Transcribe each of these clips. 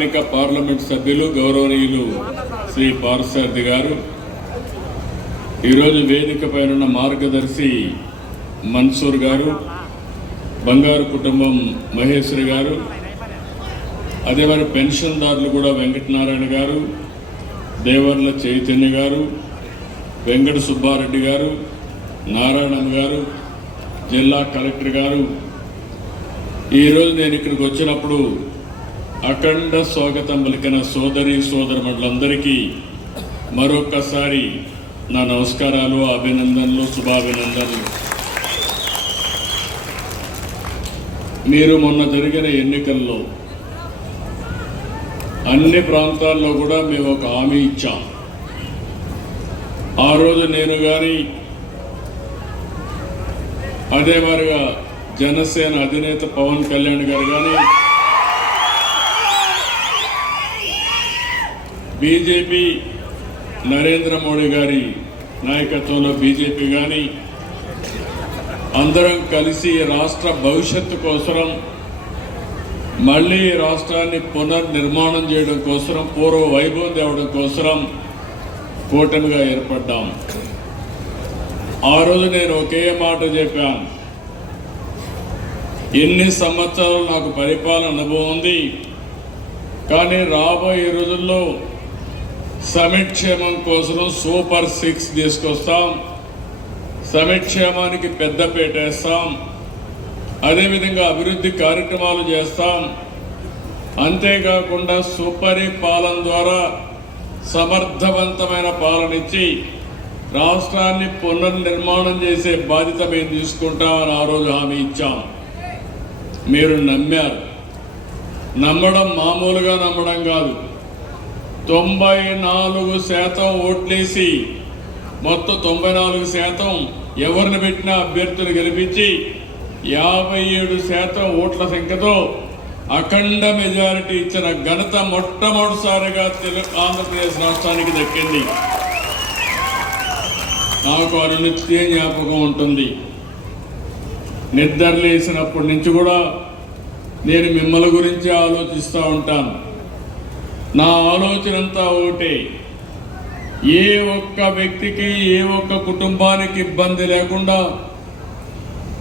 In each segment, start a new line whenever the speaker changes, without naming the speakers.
స్థానిక పార్లమెంట్ సభ్యులు గౌరవనీయులు శ్రీ పార్సారథి గారు. ఈరోజు వేదిక పైన మార్గదర్శి మన్సూర్ గారు బంగారు కుటుంబం మహేశ్వరి గారు అదే మరి పెన్షన్దారులు కూడా వెంకటనారాయణ గారు దేవర్ల చైతన్య గారు వెంకట సుబ్బారెడ్డి గారు నారాయణన్ గారు జిల్లా కలెక్టర్ గారు. ఈరోజు నేను ఇక్కడికి వచ్చినప్పుడు అఖండ స్వాగతం పలికిన సోదరి సోదరులందరికీ మరొకసారి నా నమస్కారాలు అభినందనలు శుభాభినందనలు. మీరు మొన్న జరిగిన ఎన్నికల్లో అన్ని ప్రాంతాల్లో కూడా మేము ఒక హామీ ఇచ్చాం. ఆ రోజు నేను కానీ అదే మారిగా జనసేన అధినేత పవన్ కళ్యాణ్ గారు కానీ బీజేపీ నరేంద్ర మోడీ గారి నాయకత్వంలో బీజేపీ కానీ అందరం కలిసి రాష్ట్ర భవిష్యత్తు కోసం మళ్ళీ ఈ రాష్ట్రాన్ని పునర్నిర్మాణం చేయడం కోసరం పూర్వ వైభవం తేవడం కోసరం కూటమిగా ఏర్పడ్డాం. ఆ రోజు నేను ఒకే మాట చెప్పాను ఎన్ని సంవత్సరాలు నాకు పరిపాలన అనుభవం ఉంది కానీ రాబోయే రోజుల్లో సమిక్షేమం కోసం సూపర్ సిక్స్ తీసుకొస్తాం. సమిక్షేమానికి పెద్దపేట వేస్తాం. అదేవిధంగా అభివృద్ధి కార్యక్రమాలు చేస్తాం. అంతేకాకుండా సుపరిపాలన ద్వారా సమర్థవంతమైన పాలన ఇచ్చి రాష్ట్రాన్ని పునర్నిర్మాణం చేసే బాధ్యత మేము తీసుకుంటామని ఆ రోజు హామీ ఇచ్చాం. మీరు నమ్మారు. నమ్మడం మామూలుగా నమ్మడం కాదు. తొంభై నాలుగు శాతం ఓట్లేసి మొత్తం తొంభై నాలుగు శాతం ఎవరిని పెట్టినా అభ్యర్థులు గెలిపించి యాభై ఏడు శాతం ఓట్ల సంఖ్యతో అఖండ మెజారిటీ ఇచ్చిన ఘనత మొట్టమొదటిసారిగా తెలుగు ఆంధ్రప్రదేశ్ రాష్ట్రానికి దక్కింది. నాకు అనునిత్య జ్ఞాపకం ఉంటుంది. నిద్రలేసినప్పటి నుంచి కూడా నేను మిమ్మల్ని గురించి ఆలోచిస్తూ ఉంటాను. నా ఆలోచన అంతా ఒకటే. ఏ ఒక్క వ్యక్తికి ఏ ఒక్క కుటుంబానికి ఇబ్బంది లేకుండా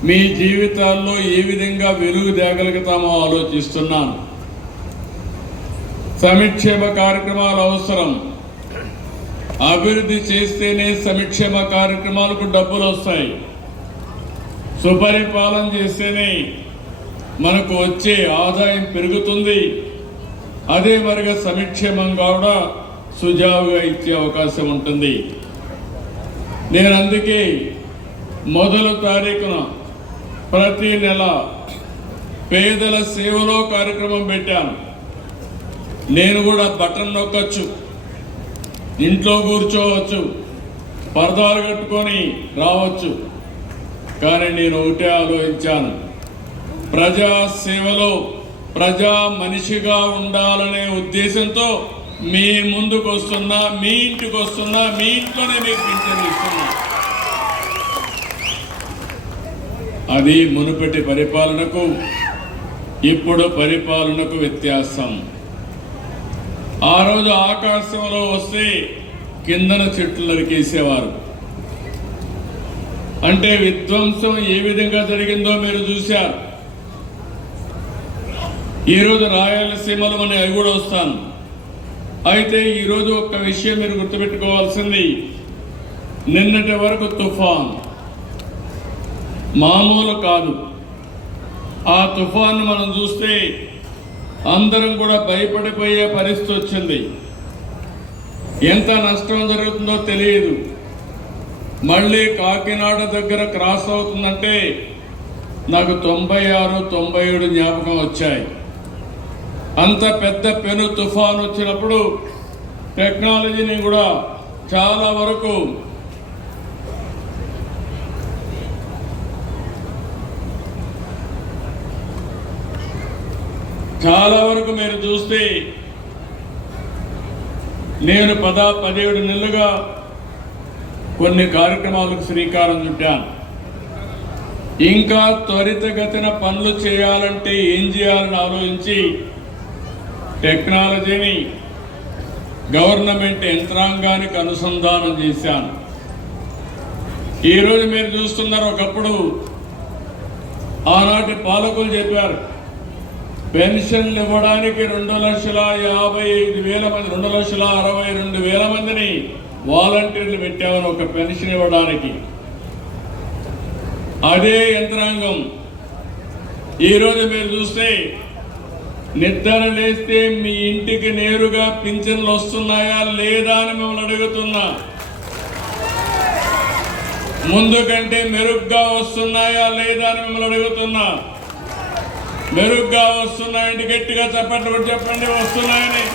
మీ జీవితాల్లో ఏ విధంగా వెలుగు తేగలుగుతామో ఆలోచిస్తున్నాను. సంక్షేమ కార్యక్రమాలు అవసరం. అభివృద్ధి చేస్తేనే సంక్షేమ కార్యక్రమాలకు డబ్బులు వస్తాయి. సుపరిపాలన చేస్తేనే మనకు వచ్చే ఆదాయం పెరుగుతుంది. అదే మరిగా సంక్షేమంగా కూడా సుజావుగా ఇచ్చే అవకాశం ఉంటుంది. నేను అందుకే మొదలు తారీఖున ప్రతి నెల పేదల సేవలో కార్యక్రమం పెట్టాను. నేను కూడా బటన్ నొక్కచ్చు ఇంట్లో కూర్చోవచ్చు పరదాలు కట్టుకొని రావచ్చు. కానీ నేను ఒకటే ఆలోచించాను. ప్రజా సేవలో ప్రజా మనిషిగా ఉండాలనే ఉద్దేశంతో మీ ముందుకు వస్తున్నా మీ ఇంటికి వస్తున్నా మీ ఇంట్లోనే మీకు పింఛన్ ఇస్తున్నా. అది మునుపటి పరిపాలనకు ఇప్పుడు పరిపాలనకు వ్యత్యాసం. ఆ రోజు ఆకాశంలో వస్తే కిందన చెట్లు నరికేసేవారు అంటే విధ్వంసం ఏ విధంగా జరిగిందో మీరు చూశారు. ఈరోజు రాయలసీమలో మన అవి కూడా వస్తాను. అయితే ఈరోజు ఒక్క విషయం మీరు గుర్తుపెట్టుకోవాల్సింది. నిన్నటి వరకు తుఫాన్. మామూలు కాదు. ఆ తుఫాన్ మనం చూస్తే అందరం కూడా భయపడిపోయే పరిస్థితి వచ్చింది. ఎంత నష్టం జరుగుతుందో తెలియదు. మళ్ళీ కాకినాడ దగ్గర క్రాస్ అవుతుందంటే నాకు తొంభై ఆరు తొంభై ఏడు జ్ఞాపకం వచ్చాయి. అంత పెద్ద పెను తుఫాన్ వచ్చినప్పుడు టెక్నాలజీని కూడా చాలా వరకు చాలా వరకు మీరు చూస్తే నేను పద పదిహేడు నెలలుగా కొన్ని కార్యక్రమాలకు శ్రీకారం చుట్టాను. ఇంకా త్వరితగతిన పనులు చేయాలంటే ఏం చేయాలని ఆలోచించి టెక్నాలజీని గవర్నమెంట్ యంత్రాంగానికి అనుసంధానం చేశాను. ఈరోజు మీరు చూస్తున్నారు ఒకప్పుడు ఆనాటి పాలకులు చెప్పారు పెన్షన్లు ఇవ్వడానికి రెండు లక్షల యాభై ఐదు వేల మంది రెండు లక్షల అరవై రెండు వేల మందిని వాలంటీర్లు పెట్టామని ఒక పెన్షన్ ఇవ్వడానికి. అదే యంత్రాంగం. ఈరోజు మీరు చూస్తే నిద్ర లేస్తే మీ ఇంటికి నేరుగా పింఛన్లు వస్తున్నాయా లేదా అని మిమ్మల్ని అడుగుతున్నా. ముందు కంటే మెరుగ్గా వస్తున్నాయా లేదా అని మిమ్మల్ని అడుగుతున్నా. మెరుగ్గా వస్తున్నాయండి గట్టిగా చెప్పండి కూడా చెప్పండి వస్తున్నాయని.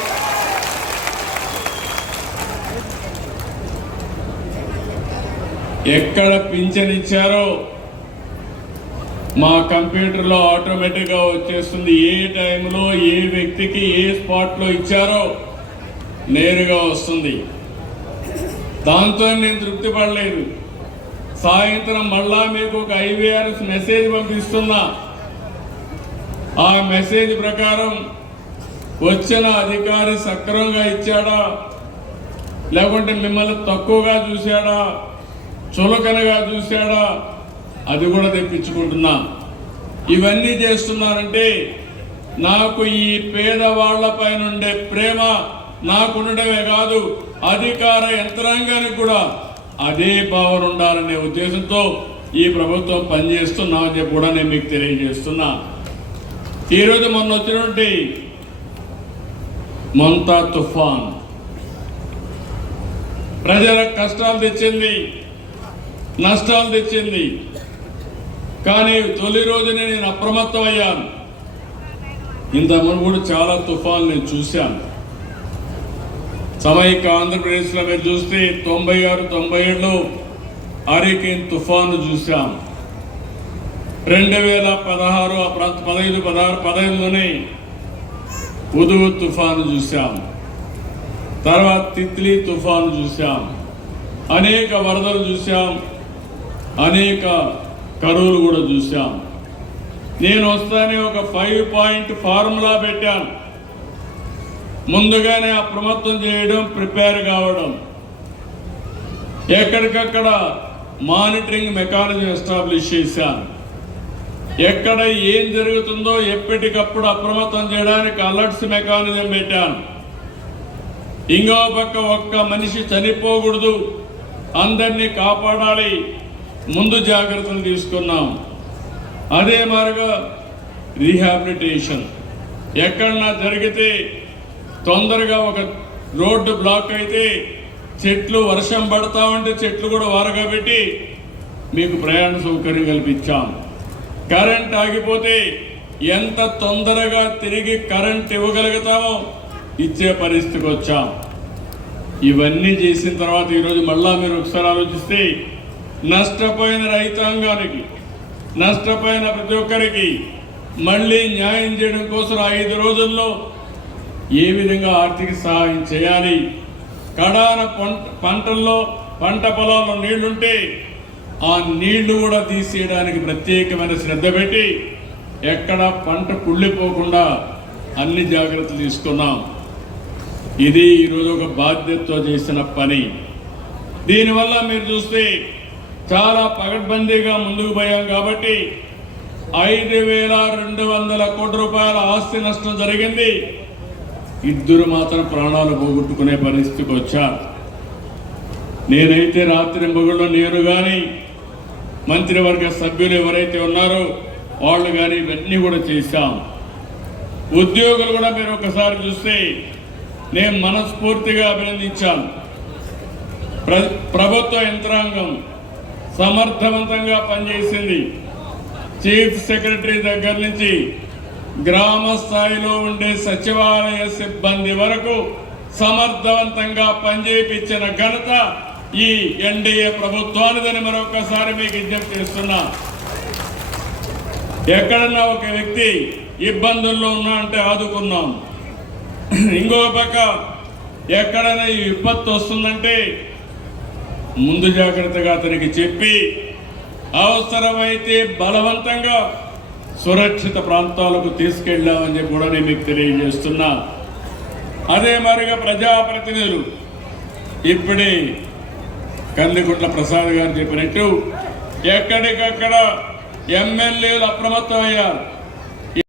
ఎక్కడ పింఛన్ ఇచ్చారో మా కంప్యూటర్లో ఆటోమేటిక్గా వచ్చేస్తుంది. ఏ టైంలో ఏ వ్యక్తికి ఏ స్పాట్లో ఇచ్చారో నేరుగా వస్తుంది. దాంతో నేను తృప్తి పడలేదు. సాయంత్రం మళ్ళా మీకు ఒక ఐవీఆర్ఎస్ మెసేజ్ పంపిస్తున్నా. ఆ మెసేజ్ ప్రకారం వచ్చిన అధికారి సక్రమంగా ఇచ్చాడా? లేకుంటే మిమ్మల్ని తక్కువగా చూశాడా? చులకనగా చూశాడా? అది కూడా తెప్పించుకుంటున్నా. ఇవన్నీ చేస్తున్నానంటే నాకు ఈ పేదవాళ్ళపైన ఉండే ప్రేమ నాకు ఉండడమే కాదు అధికార యంత్రాంగానికి కూడా అదే భావన ఉండాలనే ఉద్దేశంతో ఈ ప్రభుత్వం పనిచేస్తున్నా అని చెప్పి కూడా నేను మీకు తెలియజేస్తున్నా. ఈరోజు మొన్న వచ్చినటువంటి మంతా తుఫాన్. ప్రజలకు కష్టాలు తెచ్చింది నష్టాలు తెచ్చింది. కానీ తొలి రోజునే నేను అప్రమత్తం అయ్యాను ఇంతకుముందు కూడా చాలా తుఫాన్లు నేను చూశాను. సమైక ఆంధ్రప్రదేశ్లో మీరు చూస్తే తొంభై ఆరు తొంభై ఏడులో హరికేన్ తుఫాను చూశాం. రెండు వేల పదహారు ఆ ప్రాంత పదహైదు పదహారు పదహైదులోనే ఉదువు తుఫాను చూశాం. తర్వాత తిత్లీ తుఫాను చూశాం. అనేక వరదలు చూశాం. అనేక కరువులు కూడా చూశాం. నేను వస్తానే ఒక ఫైవ్ పాయింట్ ఫార్ములా పెట్టాను. ముందుగానే అప్రమత్తం చేయడం ప్రిపేర్ కావడం. ఎక్కడికక్కడ మానిటరింగ్ మెకానిజం ఎస్టాబ్లిష్ చేశాను. ఎక్కడ ఏం జరుగుతుందో ఎప్పటికప్పుడు అప్రమత్తం చేయడానికి అలర్ట్స్ మెకానిజం పెట్టాను. ఇంకో పక్క ఒక్క మనిషి చనిపోకూడదు. అందరినీ కాపాడాలి. ముందు జాగ్రత్తలు తీసుకున్నాం. అదే మారుగా రీహాబిలిటేషన్. ఎక్కడన్నా జరిగితే తొందరగా ఒక రోడ్డు బ్లాక్ అయితే చెట్లు వర్షం పడతా ఉంటే చెట్లు కూడా వారగా పెట్టి మీకు ప్రయాణ సౌకర్యం కల్పించాం. కరెంట్ ఆగిపోతే ఎంత తొందరగా తిరిగి కరెంట్ ఇవ్వగలుగుతామో ఇచ్చే పరిస్థితికి వచ్చాం. ఇవన్నీ చేసిన తర్వాత ఈరోజు మళ్ళా మీరు ఒకసారి ఆలోచిస్తే నష్టపోయిన రైతాంగానికి నష్టపోయిన ప్రతి ఒక్కరికి మళ్ళీ న్యాయం చేయడం కోసం ఐదు రోజుల్లో ఏ విధంగా ఆర్థిక సహాయం చేయాలి? కడాన పంట పంటల్లో పంట పొలాల్లో నీళ్ళుంటే ఆ నీళ్ళు కూడా తీసేయడానికి ప్రత్యేకమైన శ్రద్ధ పెట్టి ఎక్కడ పంట కుళ్ళిపోకుండా అన్ని జాగ్రత్తలు తీసుకున్నాం. ఇది ఈరోజు ఒక బాధ్యతతో చేసిన పని. దీనివల్ల మీరు చూస్తే చాలా పగడ్బందీగా ముందుకు పోయాం కాబట్టి ఐదు వేల రెండు వందల కోట్ల రూపాయల ఆస్తి నష్టం జరిగింది. ఇద్దరు మాత్రం ప్రాణాలు పోగొట్టుకునే పరిస్థితికి వచ్చారు. నేనైతే రాత్రి మొగుళ్ళు నేను కానీ మంత్రివర్గ సభ్యులు ఎవరైతే ఉన్నారో వాళ్ళు కానీ ఇవన్నీ కూడా చేశాం. ఉద్యోగులు కూడా మీరు ఒకసారి చూస్తే నేను మనస్ఫూర్తిగా అభినందించాను. ప్ర ప్రభుత్వ యంత్రాంగం సమర్థవంతంగా పనిచేసింది. చీఫ్ సెక్రటరీ దగ్గర నుంచి గ్రామ స్థాయిలో ఉండే సచివాలయ సిబ్బంది వరకు సమర్థవంతంగా పనిచేయించిన ఘనత ఈ ఎన్డీఏ ప్రభుత్వానిదని మరొకసారి మీకు విజ్ఞప్తి చేస్తున్నా. ఎక్కడన్నా ఒక వ్యక్తి ఇబ్బందుల్లో ఉన్నా అంటే ఆదుకున్నాం ఇంకో పక్క ఎక్కడైనా ఈ విపత్తు వస్తుందంటే ముందు జాగ్రత్తగా అతనికి చెప్పి అవసరమైతే బలవంతంగా సురక్షిత ప్రాంతాలకు తీసుకెళ్ళామని చెప్పి కూడా నేను మీకు తెలియజేస్తున్నా. అదే మరిగా ప్రజాప్రతినిధులు ఇప్పుడే కందికుంట్ల ప్రసాద్ గారు చెప్పినట్టు ఎక్కడికక్కడ ఎమ్మెల్యేలు అప్రమత్తమయ్యారు.